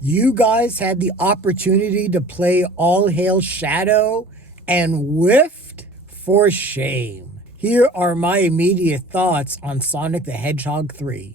You guys had the opportunity to play All Hail Shadow and whiffed? For shame. Here are my immediate thoughts on Sonic the Hedgehog 3.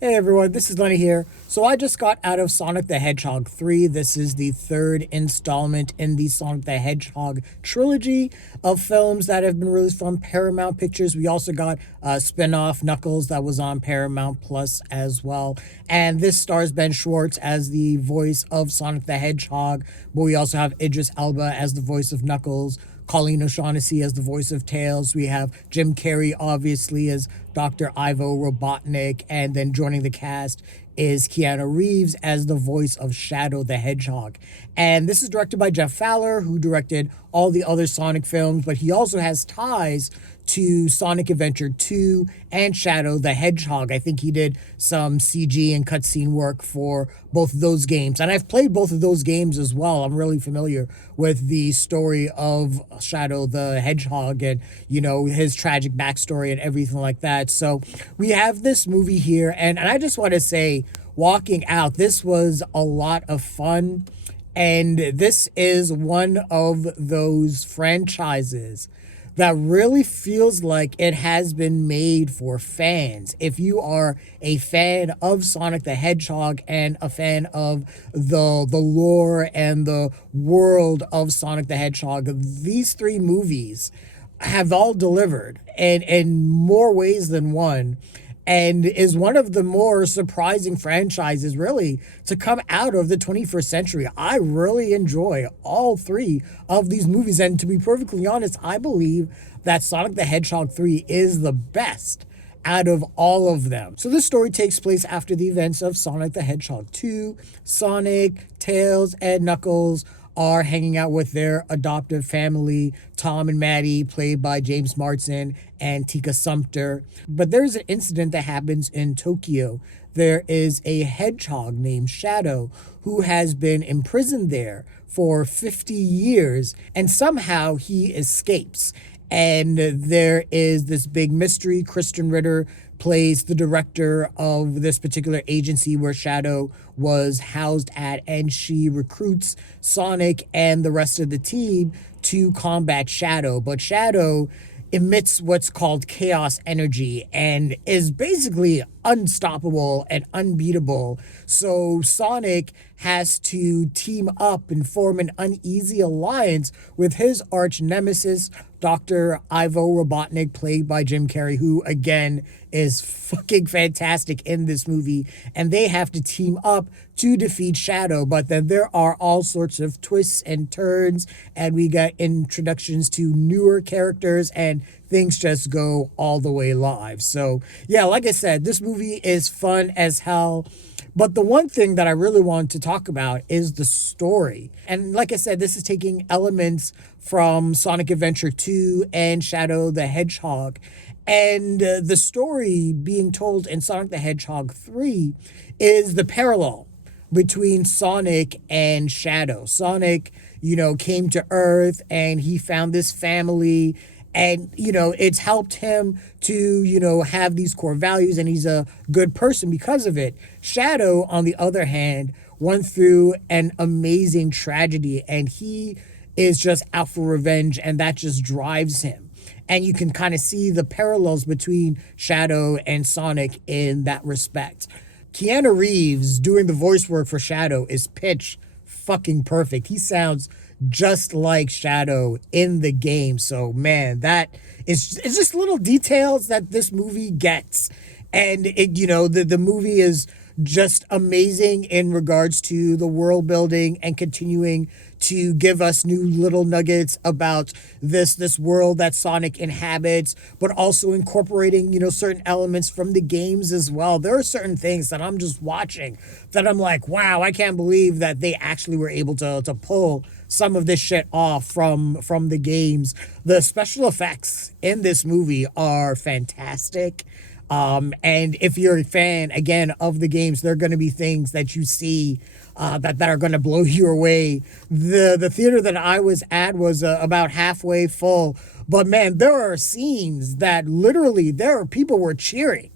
Hey everyone, this is Lenny here. So I just got out of Sonic the Hedgehog 3. This is the third installment in the Sonic the Hedgehog trilogy of films that have been released from Paramount Pictures. We also got a spin-off, Knuckles, that was on Paramount Plus as well. And this stars Ben Schwartz as the voice of Sonic the Hedgehog, but we also have Idris Elba as the voice of Knuckles, Colleen O'Shaughnessey as the voice of Tails. We have Jim Carrey, obviously, as Dr. Ivo Robotnik. And then joining the cast is Keanu Reeves as the voice of Shadow the Hedgehog. And this is directed by Jeff Fowler, who directed all the other Sonic films, but he also has ties to Sonic Adventure 2 and Shadow the Hedgehog. I think he did some CG and cutscene work for both of those games. And I've played both of those games as well. I'm really familiar with the story of Shadow the Hedgehog and, his tragic backstory and everything like that. So we have this movie here. And I just want to say, walking out, this was a lot of fun. And this is one of those franchises that really feels like it has been made for fans. If you are a fan of Sonic the Hedgehog and a fan of the lore and the world of Sonic the Hedgehog, these three movies have all delivered in more ways than one, and is one of the more surprising franchises really to come out of the 21st century. I really enjoy all three of these movies, and to be perfectly honest, I believe that Sonic the Hedgehog 3 is the best out of all of them. So this story takes place after the events of Sonic the Hedgehog 2. Sonic, Tails, and Knuckles are hanging out with their adoptive family, Tom and Maddie, played by James Marsden and Tika Sumpter. But there's an incident that happens in Tokyo. There is a hedgehog named Shadow who has been imprisoned there for 50 years, and somehow he escapes. And there is this big mystery. Krysten Ritter plays the director of this particular agency where Shadow was housed at, and she recruits Sonic and the rest of the team to combat Shadow. But Shadow emits what's called chaos energy and is basically unstoppable and unbeatable. So Sonic has to team up and form an uneasy alliance with his arch nemesis, Dr. Ivo Robotnik, played by Jim Carrey, who again is fucking fantastic in this movie. And they have to team up to defeat Shadow. But then there are all sorts of twists and turns, and we got introductions to newer characters, and things just go all the way live. So yeah, like I said, this movie is fun as hell. But the one thing that I really want to talk about is the story. And like I said, this is taking elements from Sonic Adventure 2 and Shadow the Hedgehog. And the story being told in Sonic the Hedgehog 3 is the parallel between Sonic and Shadow. Sonic, came to Earth and he found this family, and, it's helped him to, have these core values, and he's a good person because of it. Shadow, on the other hand, went through an amazing tragedy, and he is just out for revenge, and that just drives him. And you can kind of see the parallels between Shadow and Sonic in that respect. Keanu Reeves doing the voice work for Shadow is pitch fucking perfect. He sounds just like Shadow in the game. So man, it's just little details that this movie gets. And the movie is just amazing in regards to the world building and continuing to give us new little nuggets about this world that Sonic inhabits, but also incorporating, certain elements from the games as well. There are certain things that I'm just watching that I'm like, wow, I can't believe that they actually were able to pull some of this shit off from the games. The special effects in this movie are fantastic. And if you're a fan, again, of the games, there are going to be things that you see that are going to blow you away. The theater that I was at was about halfway full, but man, there are scenes that literally there are people were cheering.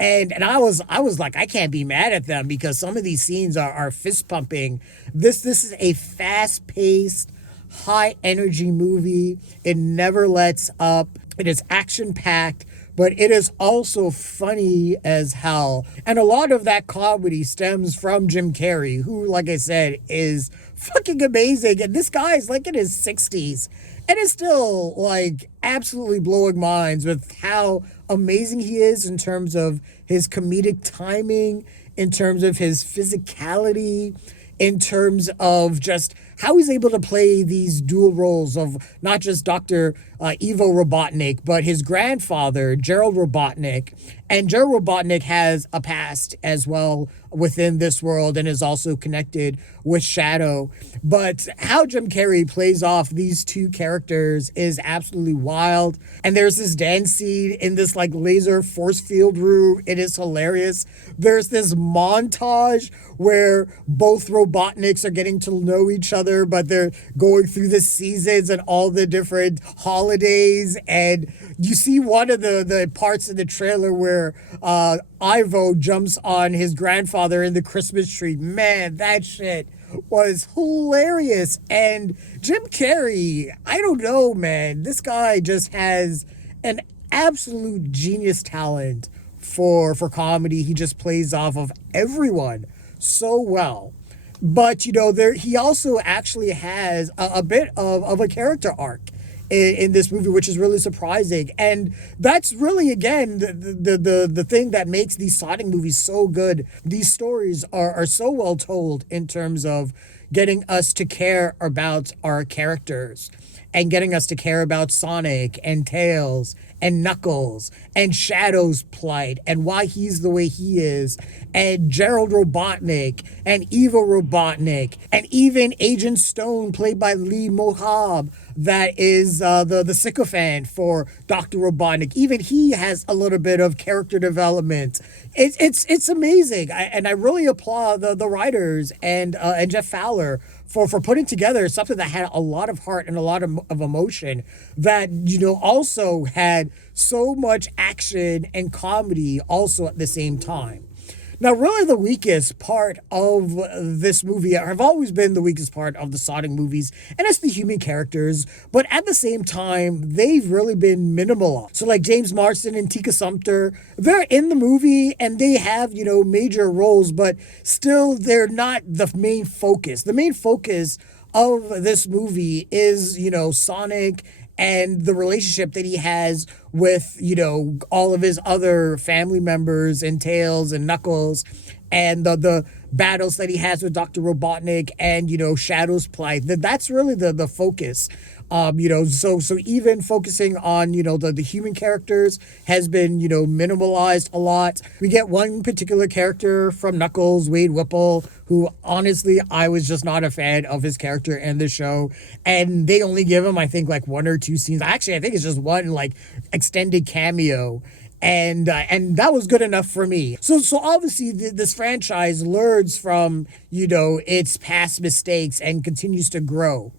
And I was like, I can't be mad at them because some of these scenes are fist pumping. This is a fast paced, high energy movie. It never lets up. It is action packed, but it is also funny as hell. And a lot of that comedy stems from Jim Carrey, who, like I said, is fucking amazing. And this guy is like in his 60s and is still like absolutely blowing minds with how amazing he is in terms of his comedic timing, in terms of his physicality, in terms of just how he's able to play these dual roles of not just Dr. Ivo Robotnik, but his grandfather, Gerald Robotnik. And Gerald Robotnik has a past as well within this world and is also connected with Shadow. But how Jim Carrey plays off these two characters is absolutely wild. And there's this dance scene in this like laser force field room. It is hilarious. There's this montage where both Robotniks are getting to know each other, but they're going through the seasons and all the different holidays. And you see one of the parts in the trailer where Ivo jumps on his grandfather in the Christmas tree. Man, that shit was hilarious. And Jim Carrey, I don't know, man. This guy just has an absolute genius talent for comedy. He just plays off of everyone so well. But, you know, he also actually has a bit of a character arc in this movie, which is really surprising. And that's really, again, the thing that makes these Sonic movies so good. These stories are so well told in terms of getting us to care about our characters and getting us to care about Sonic and Tails and Knuckles and Shadow's plight and why he's the way he is, and Gerald Robotnik and Eva Robotnik, and even Agent Stone, played by Lee Majdoub, that is the sycophant for Dr. Robotnik. Even he has a little bit of character development. It's amazing, and I really applaud the writers and Jeff Fowler for putting together something that had a lot of heart and a lot of emotion, that, you know, also had so much action and comedy also at the same time. Now, really the weakest part of this movie have always been the weakest part of the Sonic movies, and it's the human characters, but at the same time, they've really been minimal. So like James Marsden and Tika Sumpter, they're in the movie and they have, you know, major roles, but still they're not the main focus. The main focus of this movie is, you know, Sonic and the relationship that he has with, you know, all of his other family members and Tails and Knuckles, and the battles that he has with Dr. Robotnik and, you know, Shadow's plight. That's really the focus. You know, so even focusing on, you know, the human characters has been, you know, minimalized a lot. We get one particular character from Knuckles, Wade Whipple, who honestly I was just not a fan of his character in the show, and they only give him, I think, like one or two scenes. Actually, I think it's just one like extended cameo. And that was good enough for me. So obviously this franchise learns from, you know, its past mistakes and continues to grow.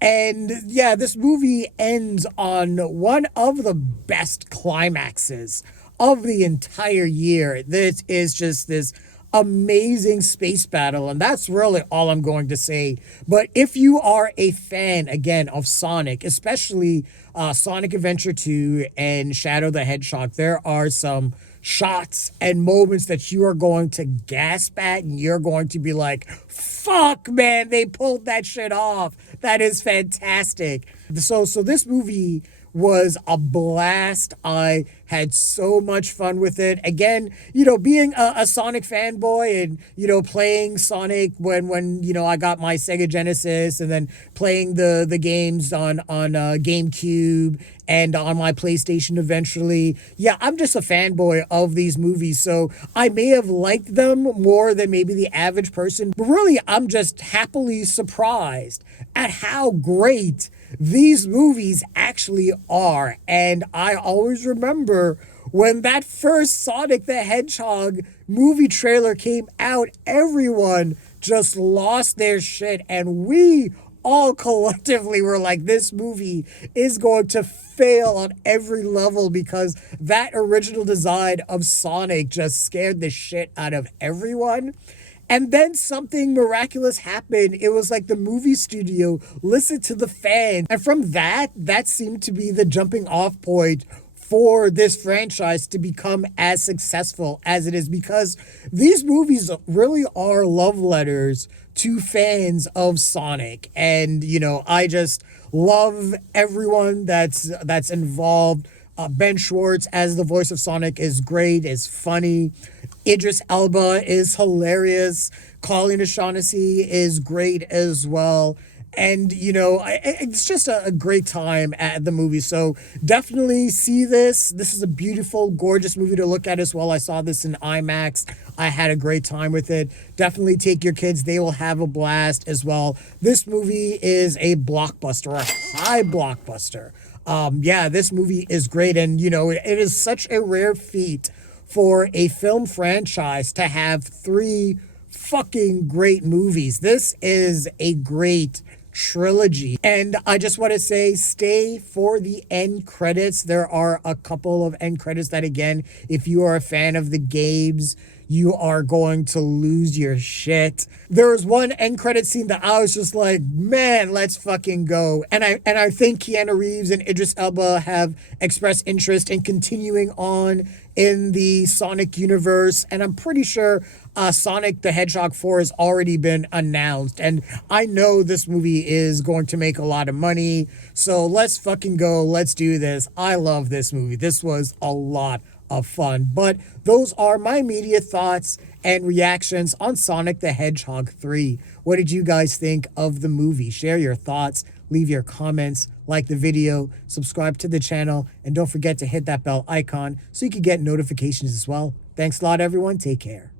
And yeah, this movie ends on one of the best climaxes of the entire year. This is just this amazing space battle, and that's really all I'm going to say. But if you are a fan, again, of Sonic, especially Sonic Adventure 2 and Shadow the Hedgehog, there are some shots and moments that you are going to gasp at, and you're going to be like, fuck, man, they pulled that shit off. That is fantastic. So this movie was a blast. I had so much fun with it. Again, you know, being a Sonic fanboy and, you know, playing Sonic when you know, I got my Sega Genesis, and then playing the games on GameCube and on my PlayStation eventually. Yeah, I'm just a fanboy of these movies, so I may have liked them more than maybe the average person, but really I'm just happily surprised at how great these movies actually are. And I always remember when that first Sonic the Hedgehog movie trailer came out, everyone just lost their shit. And we all collectively were like, this movie is going to fail on every level because that original design of Sonic just scared the shit out of everyone. And then something miraculous happened. It was like the movie studio listened to the fans. And from that seemed to be the jumping off point for this franchise to become as successful as it is, because these movies really are love letters to fans of Sonic. And, you know, I just love everyone that's involved. Ben Schwartz as the voice of Sonic is great, is funny. Idris Elba is hilarious. Colleen O'Shaughnessey is great as well. And, you know, it's just a great time at the movie. So definitely see this. This is a beautiful, gorgeous movie to look at as well. I saw this in IMAX. I had a great time with it. Definitely take your kids. They will have a blast as well. This movie is a blockbuster, a high blockbuster. Yeah, this movie is great. And, you know, it is such a rare feat for a film franchise to have three fucking great movies. This is a great trilogy. And I just want to say, stay for the end credits. There are a couple of end credits that, again, if you are a fan of the games, you are going to lose your shit. There was one end credit scene that I was just like, man, let's fucking go. And I think Keanu Reeves and Idris Elba have expressed interest in continuing on in the Sonic universe. And I'm pretty sure Sonic the Hedgehog 4 has already been announced. And I know this movie is going to make a lot of money. So let's fucking go. Let's do this. I love this movie. This was a lot of fun. But those are my immediate thoughts and reactions on Sonic the Hedgehog 3. What did you guys think of the movie? Share your thoughts, leave your comments, like the video, subscribe to the channel, and don't forget to hit that bell icon so you can get notifications as well. Thanks a lot, everyone. Take care.